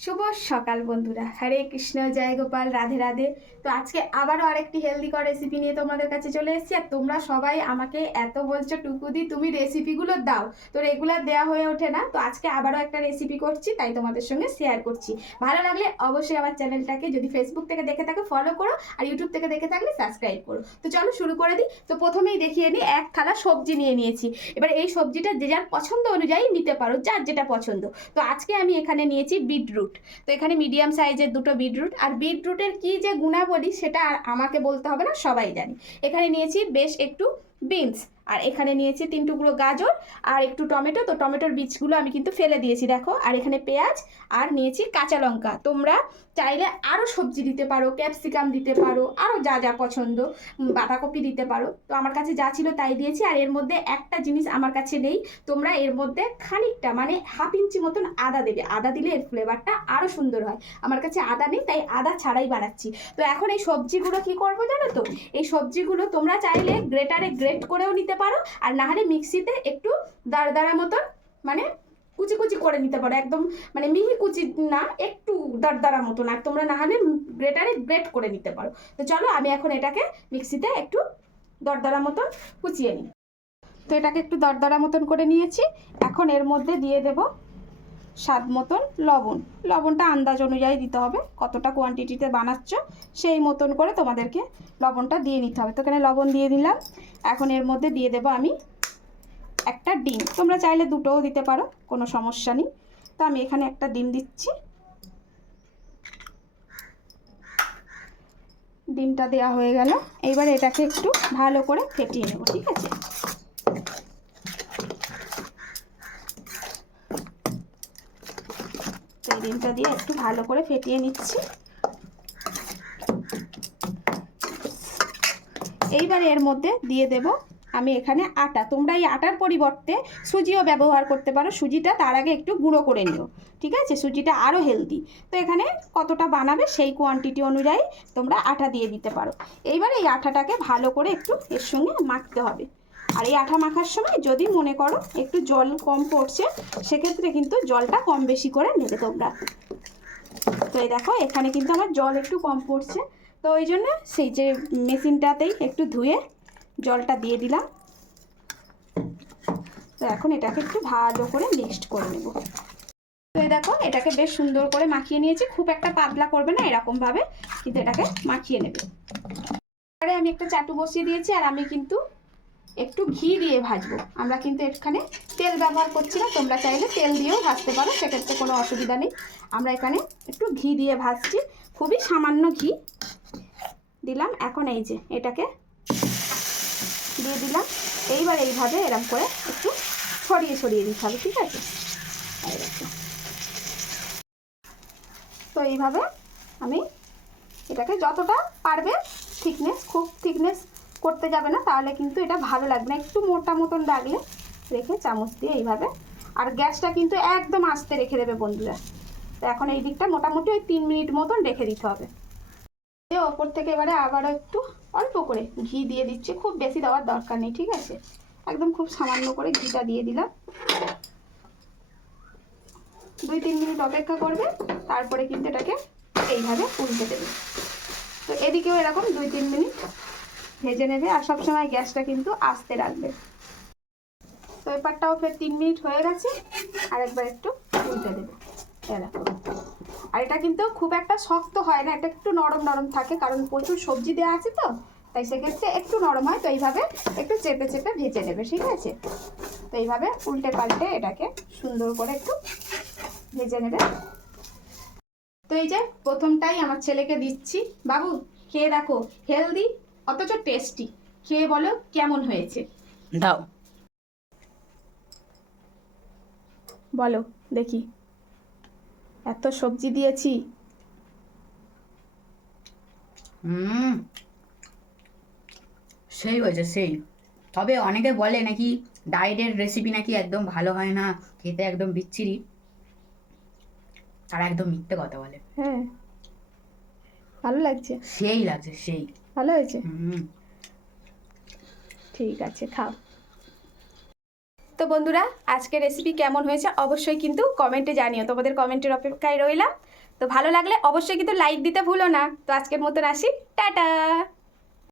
শুভ সকাল বন্ধুরা। হরে কৃষ্ণ, জয় গোপাল, রাধে রাধে। তো আজকে আবারও আরেকটি হেলদি কর রেসিপি নিয়ে তোমাদের কাছে চলে এসেছি। আর তোমরা সবাই আমাকে এত বলছো টুকুদি তুমি রেসিপিগুলো দাও। তো রেগুলার দেওয়া হয়ে ওঠে না। তো আজকে আবারও একটা রেসিপি করছি, তাই তোমাদের সঙ্গে শেয়ার করছি। ভালো লাগলে অবশ্যই আমার চ্যানেলটাকে যদি ফেসবুক থেকে দেখে থাকো ফলো করো। আর ইউটিউব থেকে দেখে থাকলে সাবস্ক্রাইব করো। তো চলো শুরু করে দিই। তো প্রথমেই দেখিয়ে নিই, এক থালা সবজি নিয়ে নিয়েছি। এবার এই সবজিটা যে যার পছন্দ অনুযায়ী নিতে পারো, যার যেটা পছন্দ। তো আজকে আমি এখানে নিয়েছি বিটরুট তো এখানে মিডিয়াম সাইজের দুটো বিটরুট আর বিটরুটের কি যে গুণাবলী, সেটা আমাকে বলতে হবে না, সবাই জানি। এখানে নিয়েছি বেশ একটু বিনস। আর এখানে নিয়েছি তিন টুকরো গাজর আর একটু টমেটো। তো টমেটোর বীজগুলো আমি কিন্তু ফেলে দিয়েছি, দেখো। আর এখানে পেঁয়াজ আর নিয়েছি কাঁচা লঙ্কা। তোমরা চাইলে আরও সবজি দিতে পারো, ক্যাপসিকাম দিতে পারো আরও যা যা পছন্দ বাঁধাকপি দিতে পারো। তো আমার কাছে যা ছিল তাই দিয়েছি। আর এর মধ্যে একটা জিনিস আমার কাছে নেই। তোমরা এর মধ্যে খানিকটা মানে হাফ ইঞ্চি মতন আদা দেবে। আদা দিলে এর ফ্লেভারটা আরও সুন্দর হয়। আমার কাছে আদা নেই, তাই আদা ছাড়াই বানাচ্ছি। তো এখন এই সবজিগুলো কি করব জানো তো? এই সবজিগুলো তোমরা চাইলে গ্রেটারে গ্রেট করেও নিতে পারো, আর না হলে মিক্সিতে একটু দাঁড় মতন মানে কুচি কুচি করে নিতে পারো, একদম মানে মিহি কুচি না, একটু দাঁড়দারা মতন, আর তোমরা না হলে গ্রেটারে গ্রেট করে নিতে পারো। তো চলো আমি এখন এটাকে মিক্সিতে একটু দরদরা মতন কুচিয়ে নিই। তো এটাকে একটু দরদরা মতন করে নিয়েছি, এখন এর মধ্যে দিয়ে দেব স্বাদ মতন লবণ। লবণটা আন্দাজ অনুযায়ী দিতে হবে, কতটা কোয়ান্টিটিতে বানাচ্ছ, সেই মতন করে তোমাদেরকে লবণটা দিয়ে নিতে হবে। তো এখানে লবণ দিয়ে দিলাম। এখন এর মধ্যে দিয়ে দেব আমি একটা ডিম। তোমরা চাইলে দুটোও দিতে পারো, কোনো সমস্যা নেই। তো আমি এখানে একটা ডিম দিচ্ছি। ডিমটা দেওয়া হয়ে গেল। এইবার এটাকে একটু ভালো করে ফেটিয়ে নেব, ঠিক আছে তো এই ডিমটা দিয়ে একটু ভালো করে ফেটিয়ে নিচ্ছি। এইবার এর মধ্যে দিয়ে দেব আমি এখানে আটা। তোমরা এই আটার পরিবর্তে সুজিও ব্যবহার করতে পারো। সুজিটা তার আগে একটু গুঁড়ো করে নিও, ঠিক আছে? সুজিটা আরও হেলদি তো এখানে কতটা বানাবে সেই কোয়ান্টিটি অনুযায়ী তোমরা আটা দিয়ে দিতে পারো। এইবার এই আটাটাকে ভালো করে একটু এর সঙ্গে মাখতে হবে। আর এই আঠা মাখার সময় যদি মনে করো একটু জল কম পড়ছে, সেক্ষেত্রে কিন্তু জলটা কম বেশি করে নেবে তোমরা। তো এই দেখো, এখানে কিন্তু আমার জল একটু কম পড়ছে। তো ওই জন্য সেই যে মেশিনটাতেই একটু ধুয়ে জলটা দিয়ে দিলাম। তো এখন এটাকে একটু ভালো করে মিক্সড করে নেব। তো এই দেখো, এটাকে বেশ সুন্দর করে মাখিয়ে নিয়েছি। খুব একটা পাতলা করবে না, এরকমভাবে কিন্তু এটাকে মাখিয়ে নেবে। আমি একটা চাটু বসিয়ে দিয়েছি, আর আমি কিন্তু একটু ঘি দিয়ে ভাজবো। আমরা কিন্তু এখানে তেল ব্যবহার করছি না, তোমরা চাইলে তেল দিয়েও ভাজতে পারো, সেক্ষেত্রে কোনো অসুবিধা নেই। আমরা এখানে একটু ঘি দিয়ে ভাজছি, খুবই সামান্য ঘি দিলাম। এখন এই যে এটাকে দিয়ে দিলাম। এইবার এইভাবে এরম করে একটু ছড়িয়ে ছড়িয়ে দিতে হবে, ঠিক আছে? তো এইভাবে আমি এটাকে যতটা পারবে থিকনেস খুব থিকনেস করতে যাবে না, তাহলে কিন্তু এটা ভালো লাগবে না। একটু মোটা মতন রাখলে রেখে চামচ দিয়ে এইভাবে। আর গ্যাসটা কিন্তু একদম আস্তে রেখে দেবে বন্ধুরা। তো এখন এই দিকটা মোটামুটি ওই তিন মিনিট মতন রেখে দিতে হবে। দিয়ে ওপর থেকে এবারে আবারও একটু অল্প করে ঘি দিয়ে দিচ্ছি। খুব বেশি দেওয়ার দরকার নেই, ঠিক আছে? একদম খুব সামান্য করে ঘিটা দিয়ে দিলাম। দুই তিন মিনিট অপেক্ষা করবে, তারপরে কিন্তু এটাকে এইভাবে উল্টে দেবে। তো এদিকেও এরকম দুই তিন মিনিট ভেজে নেবে আর সবসময় গ্যাসটা কিন্তু আস্তে রাখবে। তো এপারটাও ফের তিন মিনিট হয়ে গেছে, আর একবার একটু উল্টে দেবে। আর এটা কিন্তু খুব একটা শক্ত হয় না, এটা একটু নরম নরম থাকে, কারণ প্রচুর সবজি দেওয়া আছে তো, তাই সেক্ষেত্রে একটু নরম হয়, তো এইভাবে একটু চেপে চেপে ভেজে নেবে, ঠিক আছে? তো এইভাবে উল্টে পাল্টে এটাকে সুন্দর করে একটু ভেজে নেবে। তো এই যে প্রথমটাই আমার ছেলেকে দিচ্ছি। বাবু, খেয়ে দেখো, হেলদি অথচ টেস্টি খেয়ে বলো কেমন হয়েছে। দাও। বলো দেখি। এত সবজি দিয়েছি। হুম। সেই হয়েছে সেই। তবে অনেকে বলে নাকি ডায়েটের রেসিপি নাকি একদম ভালো হয় না খেতে একদম বিচ্ছিরি। তারা একদম মিথ্যে কথা বলে। হ্যাঁ। ভালো লাগছে। সেই লাগছে সেই। ভালো হয়েছে? ঠিক আছে খাও। তো বন্ধুরা আজকের রেসিপি কেমন হয়েছে অবশ্যই কিন্তু কমেন্টে জানিও। তোমাদের কমেন্টের অপেক্ষায় রইলাম। তো ভালো লাগলে অবশ্যই কিন্তু লাইক দিতে ভুলো না। তো আজকের মতন আসি। টাটা!